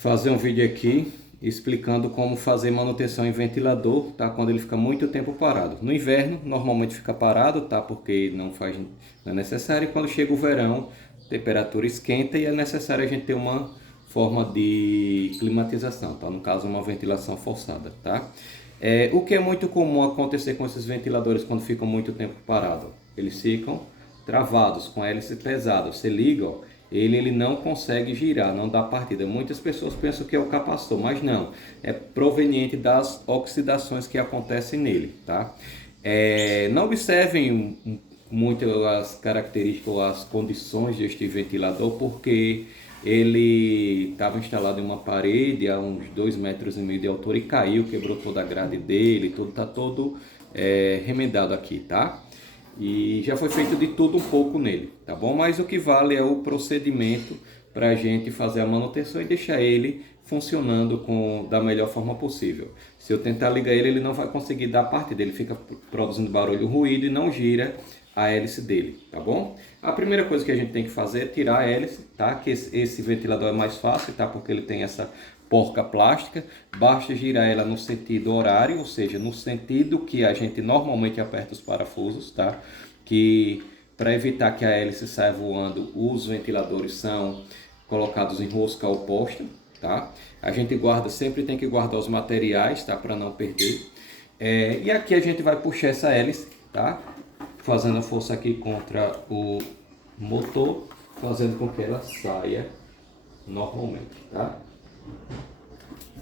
fazer um vídeo aqui explicando como fazer manutenção em ventilador, tá? Quando ele fica muito tempo parado. No inverno, normalmente fica parado, tá? Porque não é necessário. E quando chega o verão, a temperatura esquenta e é necessário a gente ter uma forma de climatização, tá? No caso, uma ventilação forçada, tá? O que é muito comum acontecer com esses ventiladores quando ficam muito tempo parados? Eles ficam travados, com a hélice pesada. Você liga, ó, ele não consegue girar, não dá partida. Muitas pessoas pensam que é o capacitor, mas não. É proveniente das oxidações que acontecem nele, tá? Não observem muito as características ou as condições deste ventilador, porque ele estava instalado em uma parede a uns 2,5 metros de altura e caiu, quebrou toda a grade dele, tudo está todo remendado aqui, tá? E já foi feito de tudo um pouco nele, tá bom? Mas o que vale é o procedimento para a gente fazer a manutenção e deixar ele funcionando da melhor forma possível. Se eu tentar ligar ele, ele não vai conseguir dar partida, ele fica produzindo barulho, ruído e não gira a hélice dele, tá bom? A primeira coisa que a gente tem que fazer é tirar a hélice, tá? Que esse ventilador é mais fácil, tá? Porque ele tem essa porca plástica, basta girar ela no sentido horário, ou seja, no sentido que a gente normalmente aperta os parafusos, tá? Que para evitar que a hélice saia voando, os ventiladores são colocados em rosca oposta, tá? A gente sempre tem que guardar os materiais, tá? Para não perder. E aqui a gente vai puxar essa hélice, tá? Fazendo a força aqui contra o motor, fazendo com que ela saia normalmente, tá?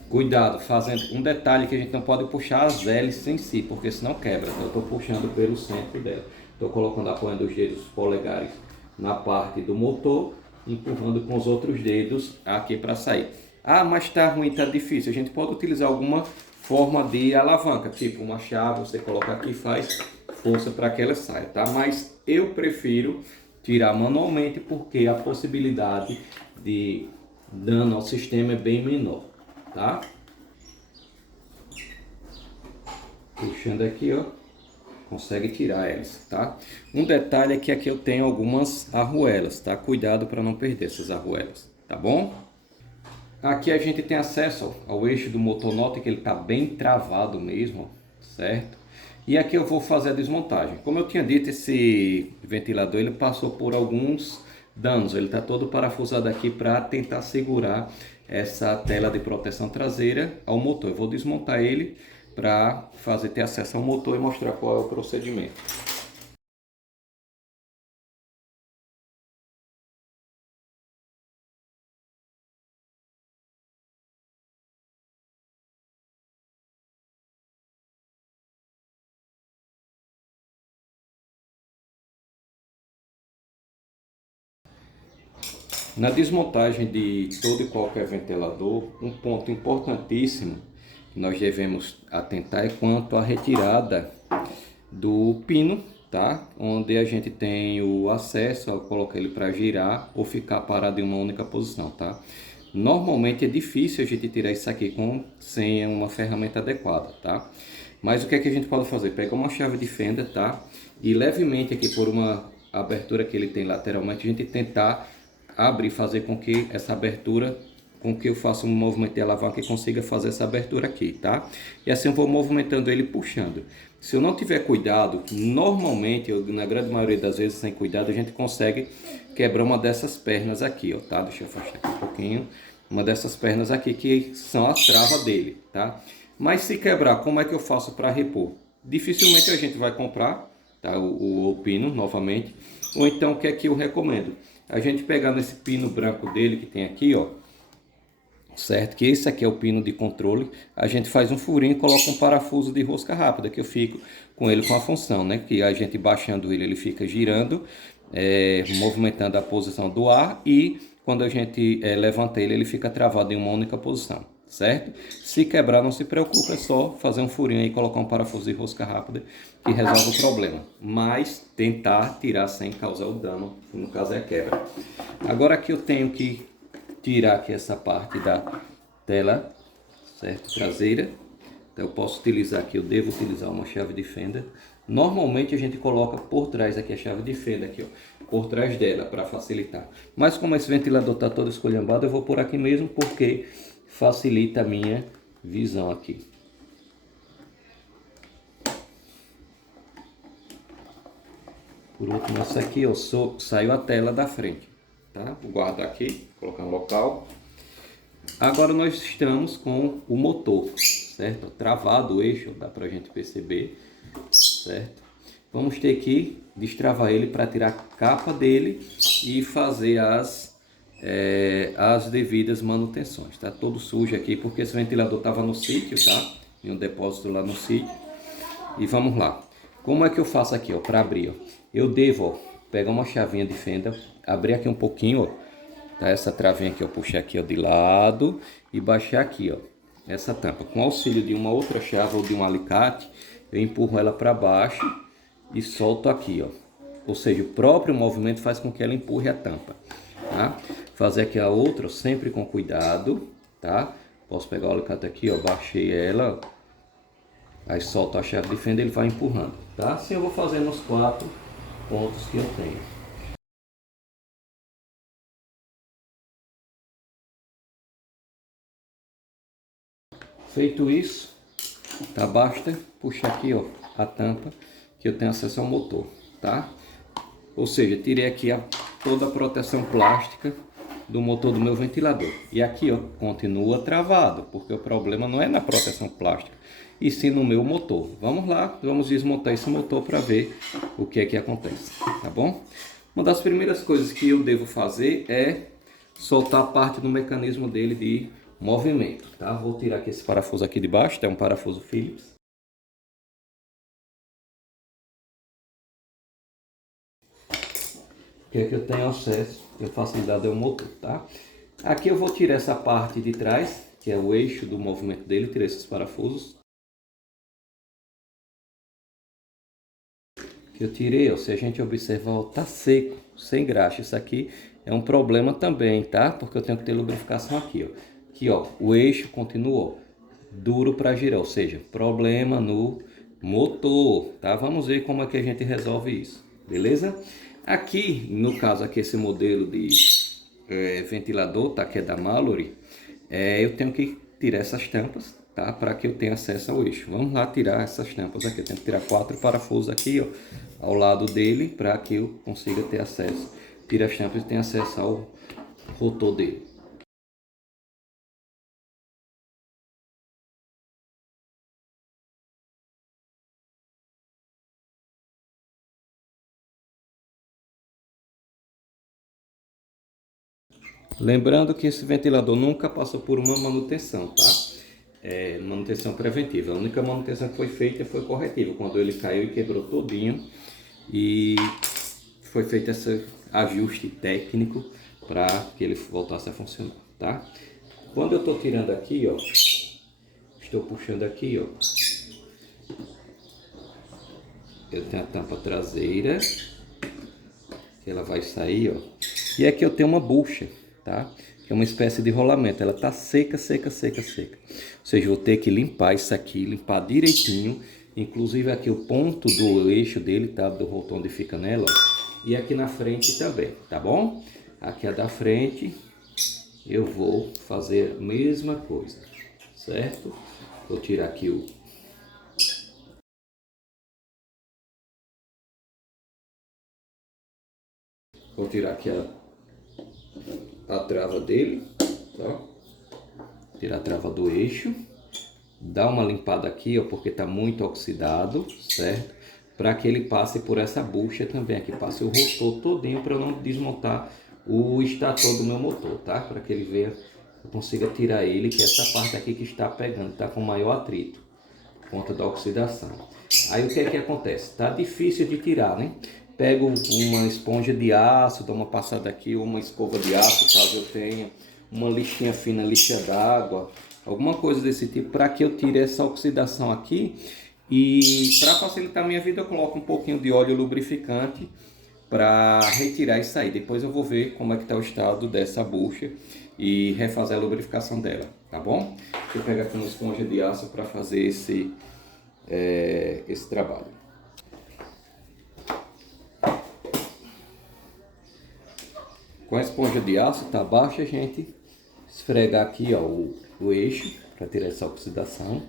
Cuidado, fazendo um detalhe que a gente não pode puxar as hélices em si, porque senão quebra. Então eu estou puxando pelo centro dela. Estou colocando a ponta dos dedos polegares na parte do motor, empurrando com os outros dedos aqui para sair. Ah, mas está ruim, está difícil. A gente pode utilizar alguma forma de alavanca, tipo uma chave, você coloca aqui e faz força para que ela saia, tá? Mas eu prefiro tirar manualmente porque a possibilidade de dano ao sistema é bem menor, tá? Puxando aqui, ó, consegue tirar a hélice, tá? Um detalhe é que aqui eu tenho algumas arruelas, tá? Cuidado para não perder essas arruelas, tá bom? Aqui a gente tem acesso ao eixo do motor, nota que ele está bem travado mesmo, certo? E aqui eu vou fazer a desmontagem. Como eu tinha dito, esse ventilador ele passou por alguns danos. Ele está todo parafusado aqui para tentar segurar essa tela de proteção traseira ao motor. Eu vou desmontar ele para ter acesso ao motor e mostrar qual é o procedimento. Na desmontagem de todo e qualquer ventilador, um ponto importantíssimo que nós devemos atentar é quanto à retirada do pino, tá? Onde a gente tem o acesso a colocar ele para girar ou ficar parado em uma única posição, tá? Normalmente é difícil a gente tirar isso aqui sem uma ferramenta adequada, tá? Mas o que é que a gente pode fazer? Pegar uma chave de fenda, tá? E levemente aqui por uma abertura que ele tem lateralmente, a gente tentar abrir, fazer com que essa abertura, com que eu faça um movimento de alavanca e consiga fazer essa abertura aqui, tá? E assim eu vou movimentando ele puxando. Se eu não tiver cuidado, normalmente, na grande maioria das vezes sem cuidado, a gente consegue quebrar uma dessas pernas aqui, ó, tá? Deixa eu afastar aqui um pouquinho. Uma dessas pernas aqui que são as travas dele, tá? Mas se quebrar, como é que eu faço para repor? Dificilmente a gente vai comprar, tá? O pino novamente. Ou então o que é que eu recomendo? A gente pegar nesse pino branco dele que tem aqui, ó, certo? Que esse aqui é o pino de controle. A gente faz um furinho e coloca um parafuso de rosca rápida, que eu fico com ele com a função, né? Que a gente baixando ele fica girando, movimentando a posição do ar, e quando a gente levanta ele fica travado em uma única posição, certo? Se quebrar, não se preocupe, é só fazer um furinho e colocar um parafuso de rosca rápida que resolve o problema. Mas tentar tirar sem causar o dano, que no caso é a quebra. Agora aqui eu tenho que tirar aqui essa parte da tela, certo? Traseira. Então eu posso utilizar aqui, eu devo utilizar uma chave de fenda Normalmente a gente coloca por trás aqui a chave de fenda aqui, ó, por trás dela para facilitar. Mas como esse ventilador está todo esculhambado, eu vou por aqui mesmo porque facilita a minha visão aqui. Por último, essa aqui, ó, saiu a tela da frente, tá? Vou guardar aqui, colocar no local. Agora nós estamos com o motor, certo? Travado o eixo, dá pra gente perceber, certo? Vamos ter que destravar ele para tirar a capa dele e fazer as devidas manutenções. Tá todo sujo aqui porque esse ventilador estava no sítio, tá? Em um depósito lá no sítio. E vamos lá. Como é que eu faço aqui, ó, para abrir, ó? Eu devo, ó, pegar uma chavinha de fenda, abrir aqui um pouquinho, ó. Tá, essa travinha aqui eu puxei aqui, ó, de lado e baixar aqui, ó, essa tampa. Com auxílio de uma outra chave ou de um alicate, eu empurro ela para baixo e solto aqui, ó. Ou seja, o próprio movimento faz com que ela empurre a tampa, tá? Fazer aqui a outra, ó, sempre com cuidado, tá? Posso pegar o alicate aqui, ó, baixei ela, aí solto a chave de fenda e ele vai empurrando, tá? Assim eu vou fazer nos 4 pontos que eu tenho. Feito isso, tá? Basta puxar aqui, ó, a tampa que eu tenho acesso ao motor, tá? Ou seja, tirei aqui toda a proteção plástica do motor do meu ventilador. E aqui, ó, continua travado, porque o problema não é na proteção plástica, e sim no meu motor. Vamos lá, vamos desmontar esse motor para ver o que é que acontece, tá bom? Uma das primeiras coisas que eu devo fazer é soltar parte do mecanismo dele de movimento, tá? Vou tirar aqui esse parafuso aqui de baixo, é um parafuso Phillips. Que é que eu tenho acesso, tenho facilidade ao motor, tá? Aqui eu vou tirar essa parte de trás, que é o eixo do movimento dele, tirei esses parafusos. Que eu tirei, ó, se a gente observar, ó, tá seco, sem graxa. Isso aqui é um problema também, tá? Porque eu tenho que ter lubrificação aqui, ó. Aqui, ó, o eixo continuou duro para girar, ou seja, problema no motor, tá? Vamos ver como é que a gente resolve isso, beleza? Aqui, no caso aqui, esse modelo de ventilador, tá? Que é da Mallory, eu tenho que tirar essas tampas, tá? Para que eu tenha acesso ao eixo. Vamos lá tirar essas tampas aqui. Eu tenho que tirar 4 parafusos aqui, ó, ao lado dele, para que eu consiga ter acesso. Tira as tampas e tenha acesso ao rotor dele. Lembrando que esse ventilador nunca passou por uma manutenção, tá? Manutenção preventiva. A única manutenção que foi feita foi corretiva, quando ele caiu e quebrou todinho. E foi feito esse ajuste técnico para que ele voltasse a funcionar, tá? Quando eu estou tirando aqui, ó, estou puxando aqui, ó, eu tenho a tampa traseira, que ela vai sair, ó, e aqui eu tenho uma bucha, tá? Que é uma espécie de rolamento, ela tá seca, seca, seca, seca. Ou seja, eu vou ter que limpar isso aqui, limpar direitinho, inclusive aqui o ponto do eixo dele, tá? Do rotor onde fica nela, ó. E aqui na frente também, tá bom? Aqui a da frente, eu vou fazer a mesma coisa, certo? Vou tirar aqui vou tirar aqui a trava dele, tá? Tirar a trava do eixo, dar uma limpada aqui, ó, porque tá muito oxidado, certo? Para que ele passe por essa bucha também, aqui passe o rotor todinho para não desmontar o estator do meu motor, tá? Para que ele veja, eu consiga tirar ele, que é essa parte aqui que está pegando, tá com maior atrito, por conta da oxidação. Aí o que é que acontece? Tá difícil de tirar, né? Pego uma esponja de aço, dou uma passada aqui, ou uma escova de aço, caso eu tenha, uma lixinha fina, lixa d'água, alguma coisa desse tipo, para que eu tire essa oxidação aqui. E para facilitar a minha vida, eu coloco um pouquinho de óleo lubrificante para retirar isso aí. Depois eu vou ver como é que está o estado dessa bucha e refazer a lubrificação dela, tá bom? Deixa eu pegar aqui uma esponja de aço para fazer esse trabalho. Com a esponja de aço, tá? Basta a gente esfregar aqui, ó, o eixo para tirar essa oxidação.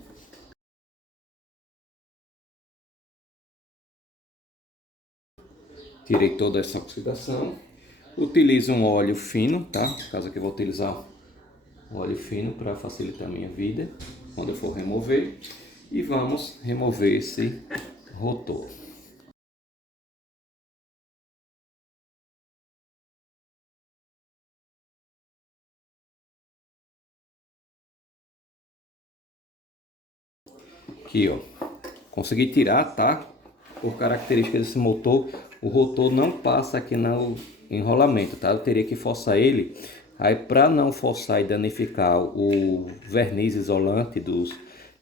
Tirei toda essa oxidação. Utilizo um óleo fino, tá? No caso aqui eu vou utilizar um óleo fino para facilitar a minha vida quando eu for remover. E vamos remover esse rotor. Aqui, ó, consegui tirar, tá? Por características desse motor, o rotor não passa aqui no enrolamento, tá? Eu teria que forçar ele. Aí, para não forçar e danificar o verniz isolante dos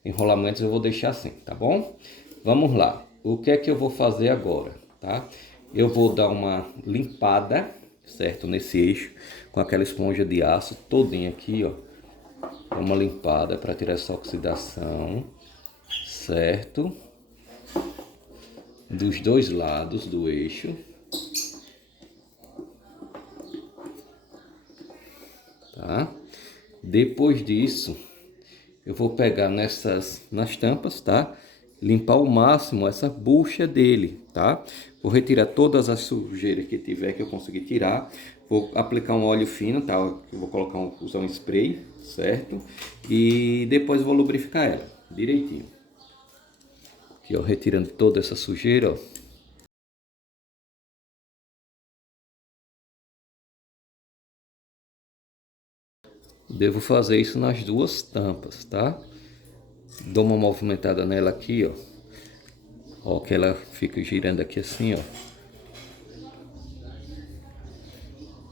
enrolamentos, eu vou deixar assim, tá bom? Vamos lá. O que é que eu vou fazer agora, tá? Eu vou dar uma limpada, certo? Nesse eixo, com aquela esponja de aço todinha aqui, ó. Uma limpada para tirar essa oxidação. Certo? Dos dois lados do eixo. Tá? Depois disso, eu vou pegar nas tampas, tá? Limpar ao máximo essa bucha dele, tá? Vou retirar todas as sujeiras que tiver que eu conseguir tirar. Vou aplicar um óleo fino, tá? Eu vou colocar usar um spray, certo? E depois vou lubrificar ela direitinho. Aqui, ó, retirando toda essa sujeira, ó. Devo fazer isso nas duas tampas, tá? Dou uma movimentada nela aqui, ó. Ó, que ela fica girando aqui assim, ó.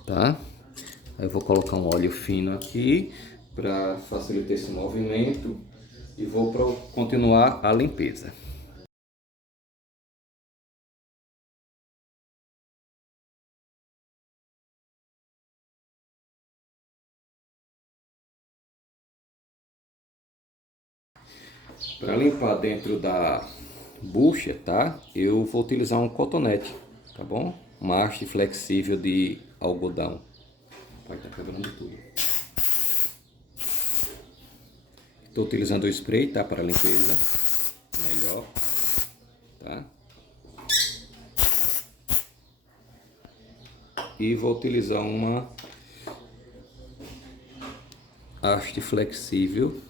Tá? Aí eu vou colocar um óleo fino aqui para facilitar esse movimento e vou continuar a limpeza. Para limpar dentro da bucha, tá? Eu vou utilizar um cotonete, tá bom? Uma haste flexível de algodão. Vai estar quebrando tudo. Estou utilizando o spray, tá? Para limpeza. Melhor, tá? E vou utilizar uma haste flexível.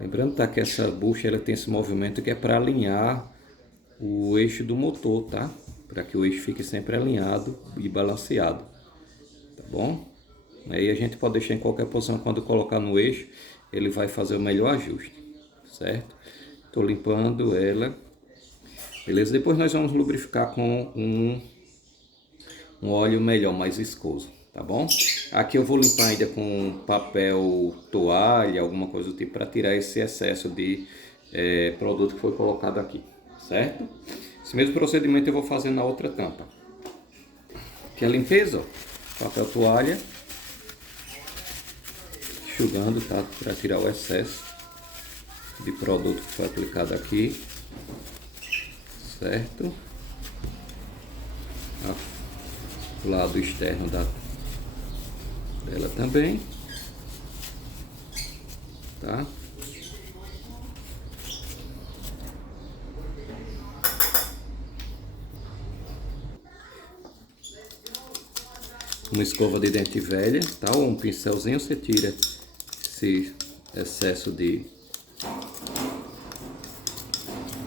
Lembrando, tá, que essa bucha ela tem esse movimento que é para alinhar o eixo do motor, tá? Para que o eixo fique sempre alinhado e balanceado, tá bom? Aí a gente pode deixar em qualquer posição, quando colocar no eixo, ele vai fazer o melhor ajuste, certo? Estou limpando ela, beleza? Depois nós vamos lubrificar com um óleo melhor, mais viscoso, tá bom? Aqui eu vou limpar ainda com papel toalha, alguma coisa do tipo, para tirar esse excesso de produto que foi colocado aqui, certo? Esse mesmo procedimento eu vou fazer na outra tampa. Aqui a limpeza, ó, papel toalha, enxugando, tá? Para tirar o excesso de produto que foi aplicado aqui, certo? O lado externo dela também, tá? Uma escova de dente velha, tá? Ou um pincelzinho, você tira esse excesso de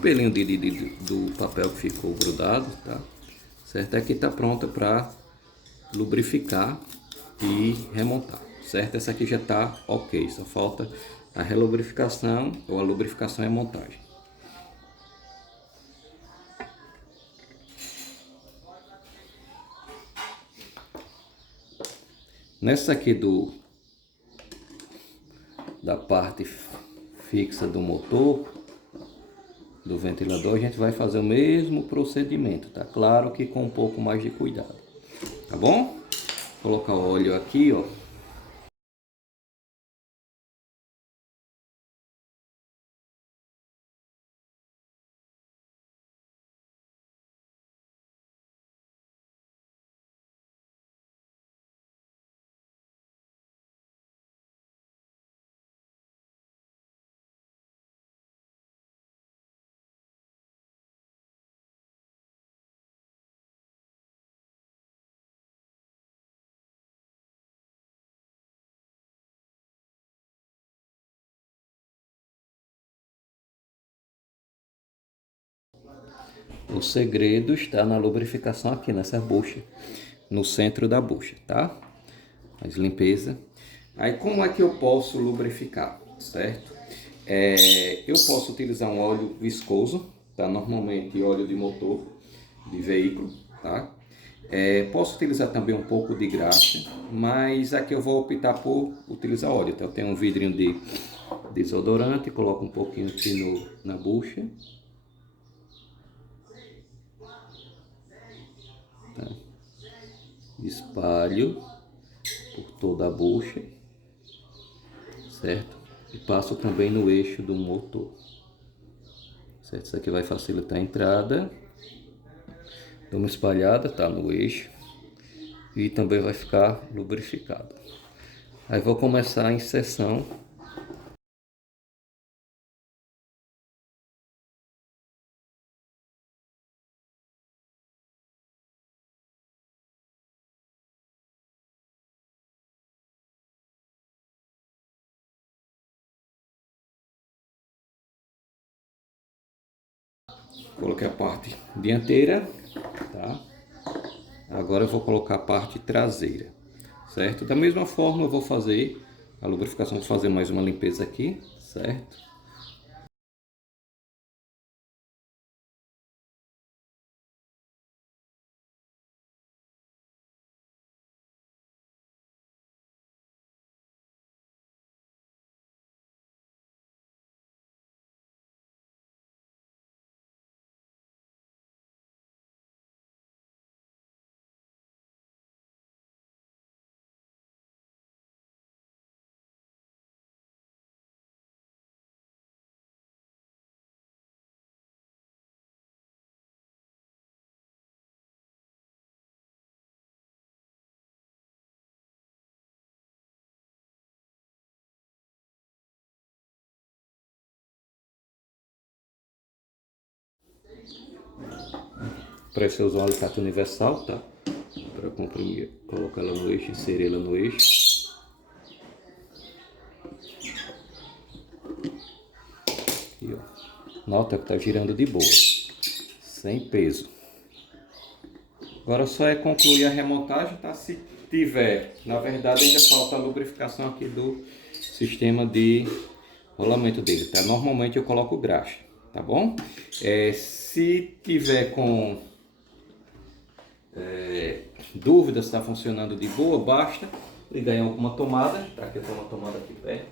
pelinho do papel que ficou grudado, tá? Certo? Aqui tá pronta para lubrificar e remontar, certo? Essa aqui já tá ok, só falta a relubrificação ou a lubrificação e a montagem. Nessa aqui da parte fixa do motor, do ventilador, a gente vai fazer o mesmo procedimento, tá? Claro que com um pouco mais de cuidado, tá bom? Vou colocar o óleo aqui, ó. O segredo está na lubrificação aqui nessa bucha, no centro da bucha, tá? Mais limpeza. Aí como é que eu posso lubrificar, certo? Eu posso utilizar um óleo viscoso, tá? Normalmente óleo de motor, de veículo, tá? Posso utilizar também um pouco de graxa, mas aqui eu vou optar por utilizar óleo. Então eu tenho um vidrinho de desodorante, coloco um pouquinho aqui na bucha. Tá? Espalho por toda a bucha, certo? E passo também no eixo do motor, certo? Isso aqui vai facilitar a entrada. Dou uma espalhada, tá, no eixo, e também vai ficar lubrificado. Aí vou começar a inserção. Coloquei a parte dianteira, tá? Agora eu vou colocar a parte traseira, certo? Da mesma forma eu vou fazer a lubrificação, vou fazer mais uma limpeza aqui, certo? Para você usar um alicate universal, tá? Para comprimir, colocar ela no eixo, inserir ela no eixo. Aqui, ó. Nota que tá girando de boa, sem peso. Agora só é concluir a remontagem, tá? Se tiver, na verdade ainda falta a lubrificação aqui do sistema de rolamento dele, tá? Normalmente eu coloco graxa, tá bom? Se tiver com dúvida se está funcionando de boa, basta ligar em alguma tomada, tá? Aqui eu tenho uma tomada aqui perto.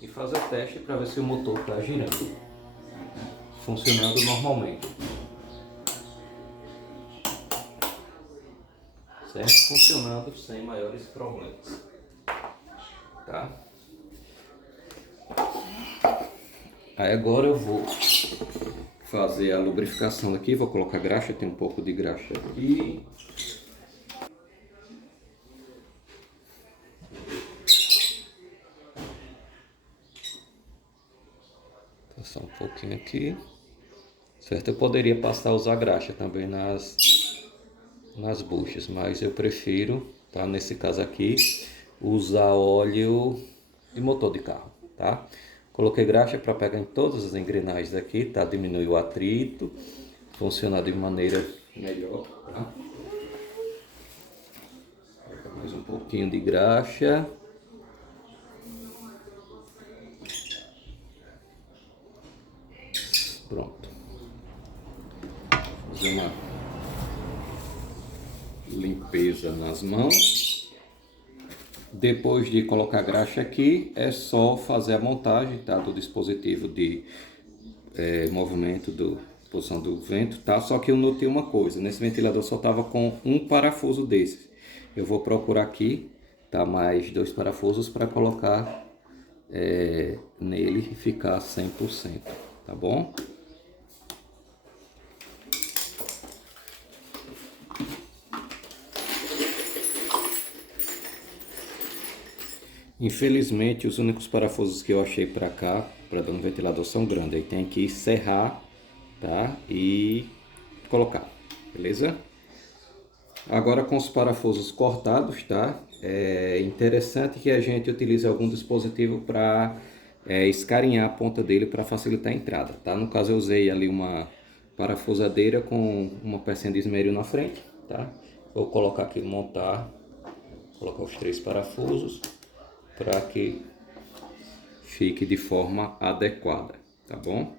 E fazer o teste para ver se o motor está girando, funcionando normalmente. Certo? Funcionando sem maiores problemas. Tá? Aí agora eu vou fazer a lubrificação aqui, vou colocar graxa, tem um pouco de graxa aqui. Passar um pouquinho aqui. Certo? Eu poderia passar a usar graxa também nas buchas, mas eu prefiro, tá? Nesse caso aqui, usar óleo de motor de carro, tá? Coloquei graxa para pegar em todas as engrenagens aqui, tá? Diminuir o atrito, funcionar de maneira melhor, tá? Mais um pouquinho de graxa. Pronto. Fazer uma limpeza nas mãos. Depois de colocar a graxa aqui, é só fazer a montagem, tá? Do dispositivo de movimento do posição do vento, tá? Só que eu notei uma coisa, nesse ventilador só tava com um parafuso desses. Eu vou procurar aqui, tá? Mais 2 parafusos para colocar nele e ficar 100%, tá bom? Infelizmente, os únicos parafusos que eu achei para cá, para dar um ventilador, são grandes. Aí tem que serrar, tá? E colocar, beleza? Agora com os parafusos cortados, tá? É interessante que a gente utilize algum dispositivo para escarinhar a ponta dele para facilitar a entrada, tá? No caso eu usei ali uma parafusadeira com uma pecinha de esmeril na frente, tá? Vou colocar aqui, colocar os 3 parafusos para que fique de forma adequada, tá bom?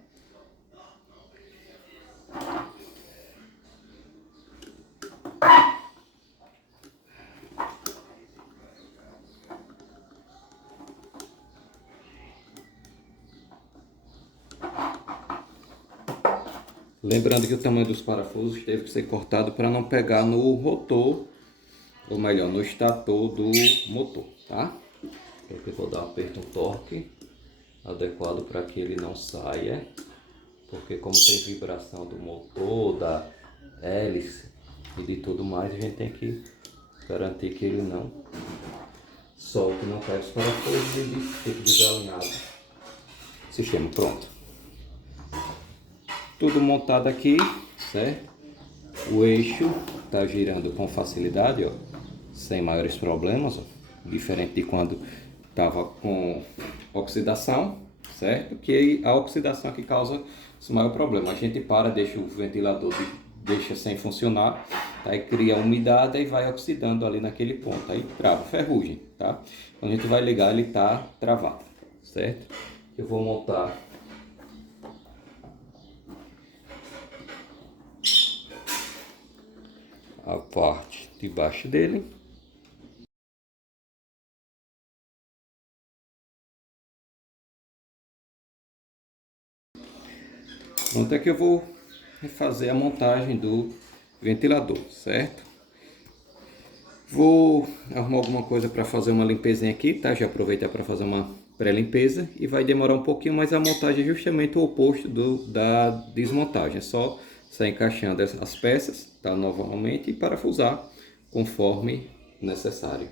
Lembrando que o tamanho dos parafusos teve que ser cortado para não pegar no rotor, ou melhor, no estator do motor, tá? Eu vou dar um aperto, um torque adequado para que ele não saia, porque como tem vibração do motor, da hélice e de tudo mais, a gente tem que garantir que ele não solte, não caia os parafusos e fique desalinhado. Sistema pronto. Tudo montado aqui, certo? O eixo está girando com facilidade, ó, sem maiores problemas, ó, diferente de quando estava com oxidação, certo? Que a oxidação que causa esse maior problema. A gente deixa o ventilador deixa sem funcionar, aí cria umidade e vai oxidando ali naquele ponto, aí trava, ferrugem, tá? Quando a gente vai ligar, ele tá travado, certo? Eu vou montar a parte de baixo dele. Pronto, é que eu vou fazer a montagem do ventilador, certo? Vou arrumar alguma coisa para fazer uma limpezinha aqui, tá? Já aproveitar para fazer uma pré-limpeza e vai demorar um pouquinho, mas a montagem é justamente o oposto da desmontagem. É só sair encaixando as peças, tá? Novamente e parafusar conforme necessário.